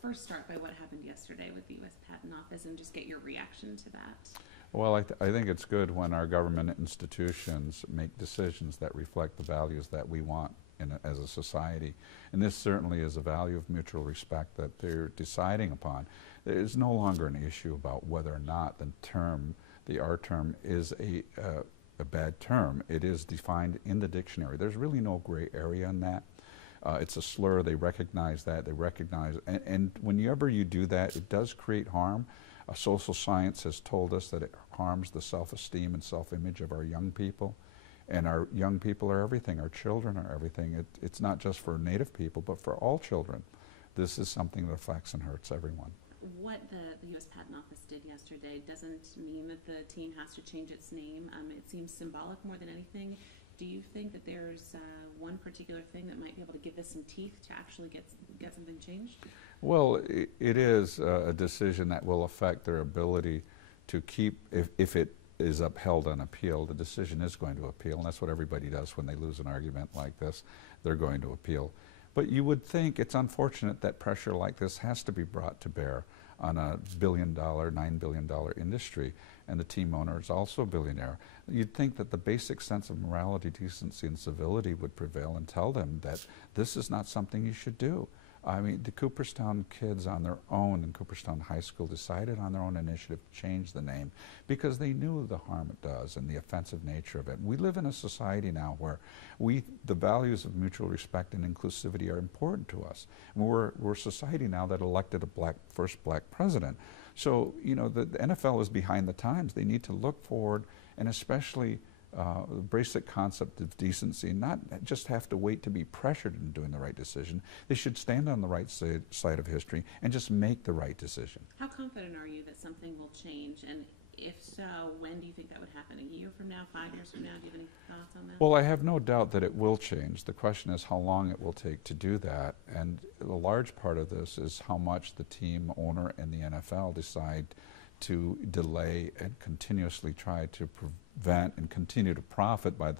first start by what happened yesterday with the U.S. Patent Office and just get your reaction to that. Well, I think it's good when our government institutions make decisions that reflect the values that we want as a society. And this certainly is a value of mutual respect that they're deciding upon. There is no longer an issue about whether or not the R term is a bad term. It is defined in the dictionary. There's really no gray area in that. It's a slur. They recognize that. They recognize, and whenever you do that, it does create harm. Social science has told us that it harms the self-esteem and self-image of our young people. And our young people are everything. Our children are everything. It's not just for Native people, but for all children. This is something that affects and hurts everyone. What the U.S. Patent Office did yesterday doesn't mean that the team has to change its name. It seems symbolic more than anything. Do you think that there's one particular thing that might be able to give this some teeth to actually get something changed? Well, it is a decision that will affect their ability to keep, if it is upheld on appeal, the decision is going to appeal, and that's what everybody does when they lose an argument like this. They're going to appeal. But you would think it's unfortunate that pressure like this has to be brought to bear on a $9 billion industry, and the team owner is also a billionaire. You'd think that the basic sense of morality, decency, and civility would prevail and tell them that this is not something you should do. I mean, the Cooperstown kids on their own in Cooperstown High School decided on their own initiative to change the name because they knew the harm it does and the offensive nature of it. We live in a society now where the values of mutual respect and inclusivity are important to us. And we're a society now that elected a first black president. So, you know, the NFL is behind the times. They need to look forward and especially the basic concept of decency, and not just have to wait to be pressured into doing the right decision. They should stand on the right side of history and just make the right decision. How confident are you that something will change? And if so, when do you think that would happen? A year from now, 5 years from now? Do you have any thoughts on that? Well, I have no doubt that it will change. The question is how long it will take to do that. And a large part of this is how much the team owner and the NFL decide to delay and continuously try to prevent and continue to profit by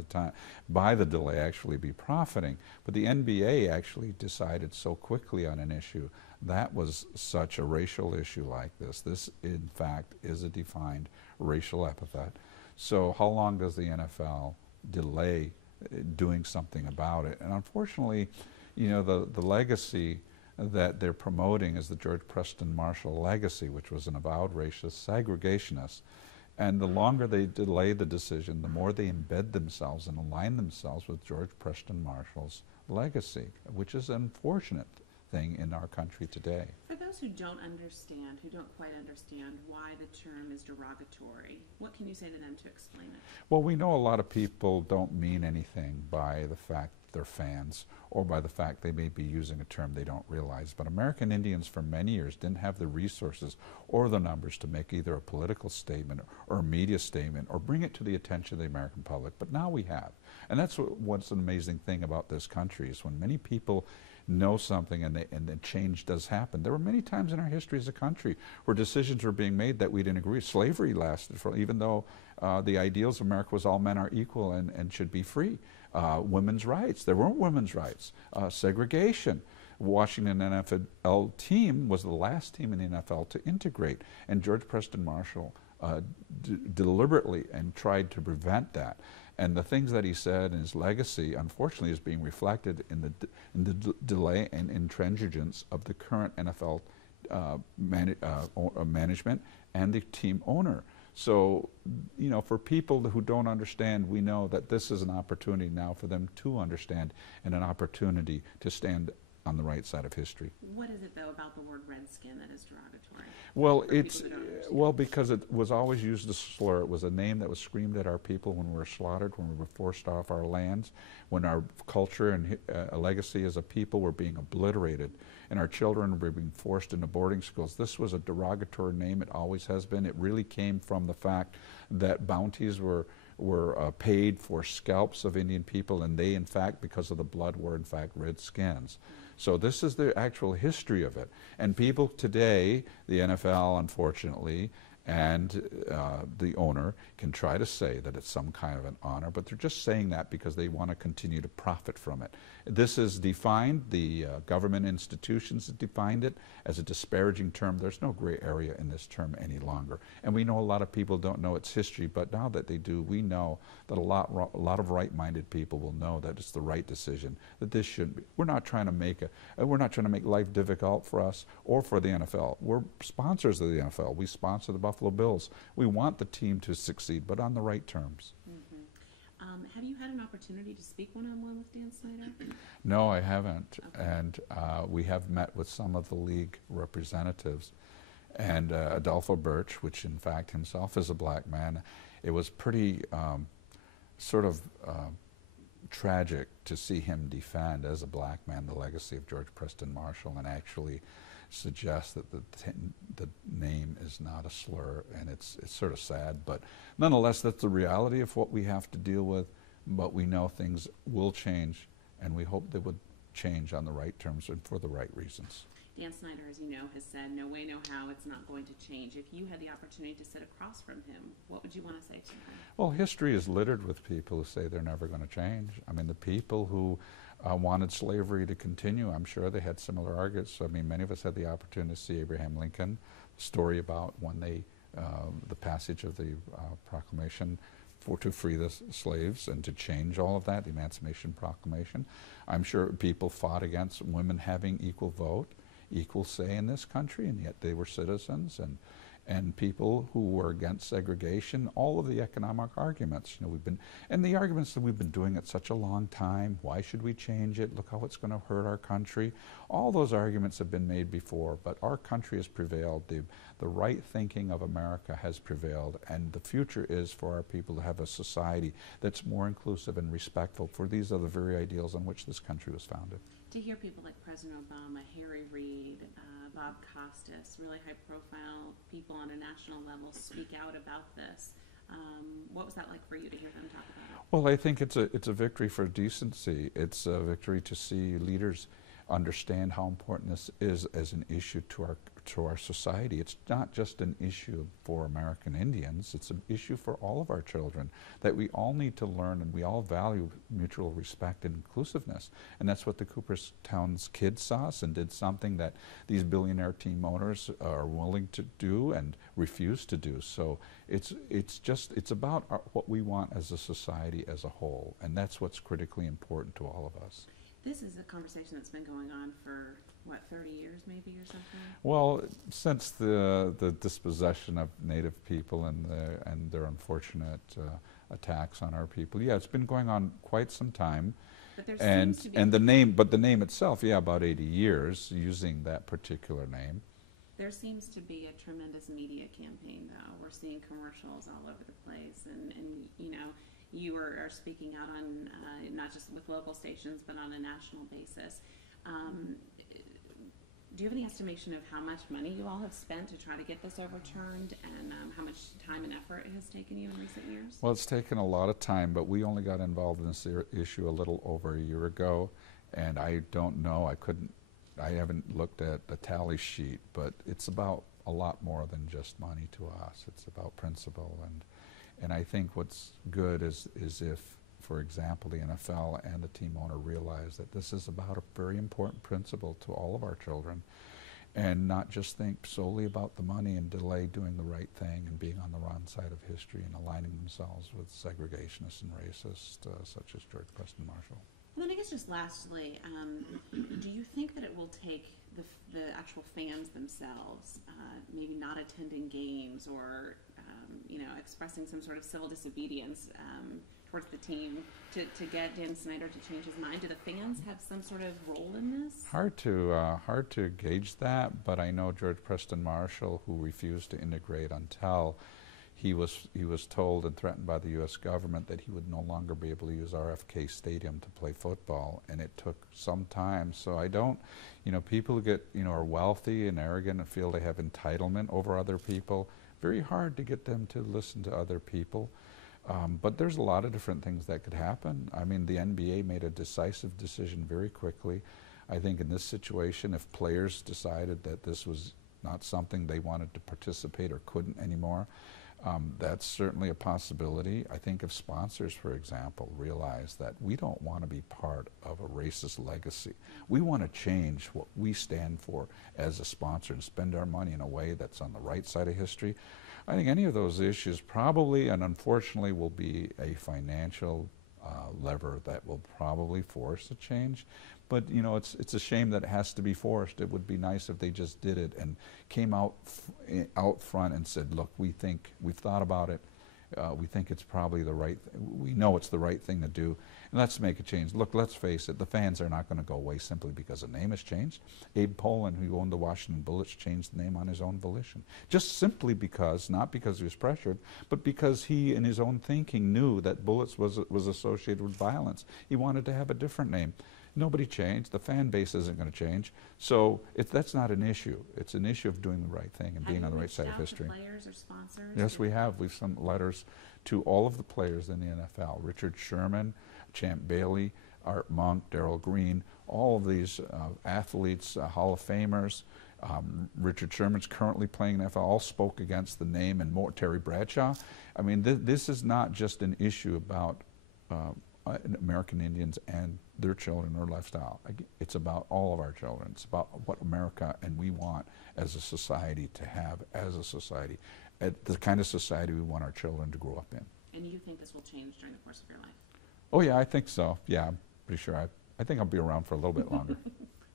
the delay actually be profiting. But the NBA actually decided so quickly on an issue that was such a racial issue like this. This, in fact, is a defined racial epithet. So how long does the NFL delay doing something about it? And unfortunately, you know, the legacy that they're promoting is the George Preston Marshall legacy, which was an avowed racist segregationist. And the longer they delay the decision, the more they embed themselves and align themselves with George Preston Marshall's legacy, which is an unfortunate thing in our country today. For those who don't understand, who don't quite understand why the term is derogatory, what can you say to them to explain it? Well, we know a lot of people don't mean anything by the fact they're fans or by the fact they may be using a term they don't realize. But American Indians for many years didn't have the resources or the numbers to make either a political statement or a media statement or bring it to the attention of the American public. But now we have. And that's what's an amazing thing about this country is when many people know something and the change does happen. There were many times in our history as a country where decisions were being made that we didn't agree. Slavery lasted for, even though the ideals of America was all men are equal and should be free. Women's rights, there weren't women's rights. Segregation. Washington NFL team was the last team in the NFL to integrate, and George Preston Marshall deliberately and tried to prevent that. And the things that he said in his legacy, unfortunately, is being reflected in the delay and intransigence of the current NFL management and the team owner. So, you know, for people who don't understand, we know that this is an opportunity now for them to understand and an opportunity to stand on the right side of history. What is it, though, about the word redskin that is derogatory? Well, because it was always used as a slur. It was a name that was screamed at our people when we were slaughtered, when we were forced off our lands, when our culture and legacy as a people were being obliterated, and our children were being forced into boarding schools. This was a derogatory name. It always has been. It really came from the fact that bounties were paid for scalps of Indian people, and they, in fact, because of the blood, were in fact redskins. So this is the actual history of it. And people today, the NFL, unfortunately, And the owner can try to say that it's some kind of an honor, but they're just saying that because they want to continue to profit from it. This is defined, the government institutions have defined it as a disparaging term. There's no gray area in this term any longer. And we know a lot of people don't know its history, but now that they do, we know that a lot of right-minded people will know that it's the right decision, that this shouldn't be. We're not trying to make life difficult for us or for the NFL. We're sponsors of the NFL. We sponsor the Buffalo Bills. We want the team to succeed, but on the right terms. Have you had an opportunity to speak one-on-one with Dan Snyder? No, I haven't. Okay. And we have met with some of the league representatives. And Adolfo Birch, which in fact himself is a black man, it was pretty tragic to see him defend as a black man the legacy of George Preston Marshall and actually suggest that the name is not a slur, and it's sort of sad, but nonetheless that's the reality of what we have to deal with. But we know things will change, and we hope they would change on the right terms and for the right reasons. Dan Snyder, as you know, has said, no way, no how, it's not going to change. If you had the opportunity to sit across from him, what would you want to say to him? Well, history is littered with people who say they're never going to change. I mean, the people who wanted slavery to continue, I'm sure they had similar arguments. I mean, many of us had the opportunity to see Abraham Lincoln, story about when the passage of the proclamation to free the slaves and to change all of that, the Emancipation Proclamation. I'm sure people fought against women having equal vote, equal say in this country, and yet they were citizens, and people who were against segregation, all of the economic arguments. You know, and the arguments that we've been doing it such a long time, why should we change it, look how it's going to hurt our country. All those arguments have been made before, but our country has prevailed. The right thinking of America has prevailed, and the future is for our people to have a society that's more inclusive and respectful, for these are the very ideals on which this country was founded. To hear people like President Obama, Harry Reid, Bob Costas, really high-profile people on a national level speak out about this, what was that like for you to hear them talk about it? Well, I think it's a victory for decency. It's a victory to see leaders understand how important this is as an issue to our society. It's not just an issue for American Indians, it's an issue for all of our children, that we all need to learn, and we all value mutual respect and inclusiveness. And that's what the Cooperstown's kids saw us and did something that these billionaire team owners are willing to do and refuse to do. So it's about what we want as a society as a whole, and that's what's critically important to all of us. This is a conversation that's been going on for, what, 30 years maybe or something? Well, since the dispossession of Native people and their unfortunate attacks on our people, yeah, it's been going on quite some time. But there seems to be the name itself, yeah, about 80 years using that particular name. There seems to be a tremendous media campaign, though. We're seeing commercials all over the place, and you know, you are speaking out on not just with local stations, but on a national basis. Do you have any estimation of how much money you all have spent to try to get this overturned, and how much time and effort it has taken you in recent years? Well, it's taken a lot of time, but we only got involved in this issue a little over a year ago, and I don't know, I haven't looked at the tally sheet, but it's about a lot more than just money to us. It's about principle, and I think what's good is if, for example, the NFL and the team owner realize that this is about a very important principle to all of our children, and not just think solely about the money and delay doing the right thing and being on the wrong side of history and aligning themselves with segregationists and racists such as George Preston Marshall. And then I guess just lastly, do you think that it will take the actual fans themselves, maybe not attending games or expressing some sort of civil disobedience towards the team to get Dan Snyder to change his mind? Do the fans have some sort of role in this? Hard to gauge that, but I know George Preston Marshall, who refused to integrate until he was told and threatened by the U.S. government that he would no longer be able to use RFK Stadium to play football, and it took some time. So I don't, people who get, are wealthy and arrogant and feel they have entitlement over other people, very hard to get them to listen to other people. But there's a lot of different things that could happen. I mean, the NBA made a decisive decision very quickly. I think in this situation, if players decided that this was not something they wanted to participate or couldn't anymore. That's certainly a possibility. I think if sponsors, for example, realize that we don't want to be part of a racist legacy. We want to change what we stand for as a sponsor and spend our money in a way that's on the right side of history. I think any of those issues probably and unfortunately will be a financial lever that will probably force a change. But you know, it's a shame that it has to be forced. It would be nice if they just did it and came out front and said, look, we've thought about it. We think it's probably the right, we know it's the right thing to do, and let's make a change. Look, let's face it, the fans are not going to go away simply because the name has changed. Abe Pollin, who owned the Washington Bullets, changed the name on his own volition. Just simply because, not because he was pressured, but because he, in his own thinking, knew that Bullets was associated with violence. He wanted to have a different name. Nobody changed. The fan base isn't going to change. So that's not an issue. It's an issue of doing the right thing and being on the right side of history. Have you reached out to players or sponsors? Yes, we have. We've sent letters to all of the players in the NFL. Richard Sherman, Champ Bailey, Art Monk, Darryl Green, all of these athletes, Hall of Famers. Richard Sherman's currently playing in the NFL, all spoke against the name, and more, Terry Bradshaw. I mean, this is not just an issue about American Indians and their children, their lifestyle. It's about all of our children. It's about what America and we want as a society to have, as a society, the kind of society we want our children to grow up in. And you think this will change during the course of your life? Oh yeah, I think so. Yeah, I'm pretty sure. I think I'll be around for a little bit longer.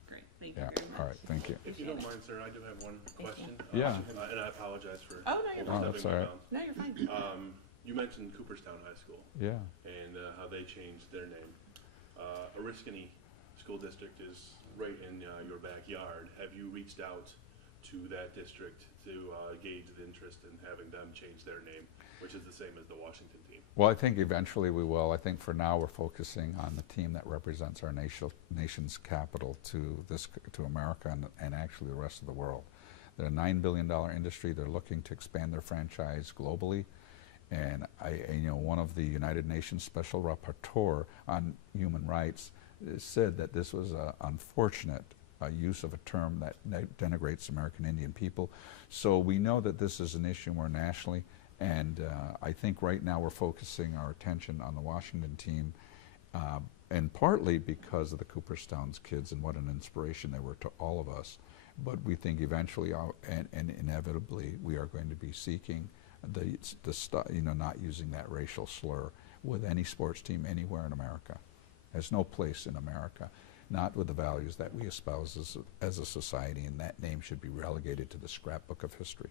Great, thank you Yeah. very much. All right, thank you. If you don't mind, sir, I do have one question. Yeah. And I apologize for Oh, no, you're stepping fine. That's all right. around. No, you're fine. You mentioned Cooperstown High School Yeah. and how they changed their name. Oriskany School District is right in your backyard. Have you reached out to that district to gauge the interest in having them change their name, which is the same as the Washington team? Well, I think eventually we will. I think for now we're focusing on the team that represents our nation's capital to America and actually the rest of the world. They're a $9 billion industry. They're looking to expand their franchise globally. And one of the United Nations Special Rapporteur on Human Rights said that this was an unfortunate use of a term that denigrates American Indian people. So we know that this is an issue more nationally, and I think right now we're focusing our attention on the Washington team, and partly because of the Cooperstown's kids and what an inspiration they were to all of us. But we think eventually and inevitably we are going to be seeking not using that racial slur with any sports team anywhere in America. There's no place in America, not with the values that we espouse as a society, and that name should be relegated to the scrapbook of history.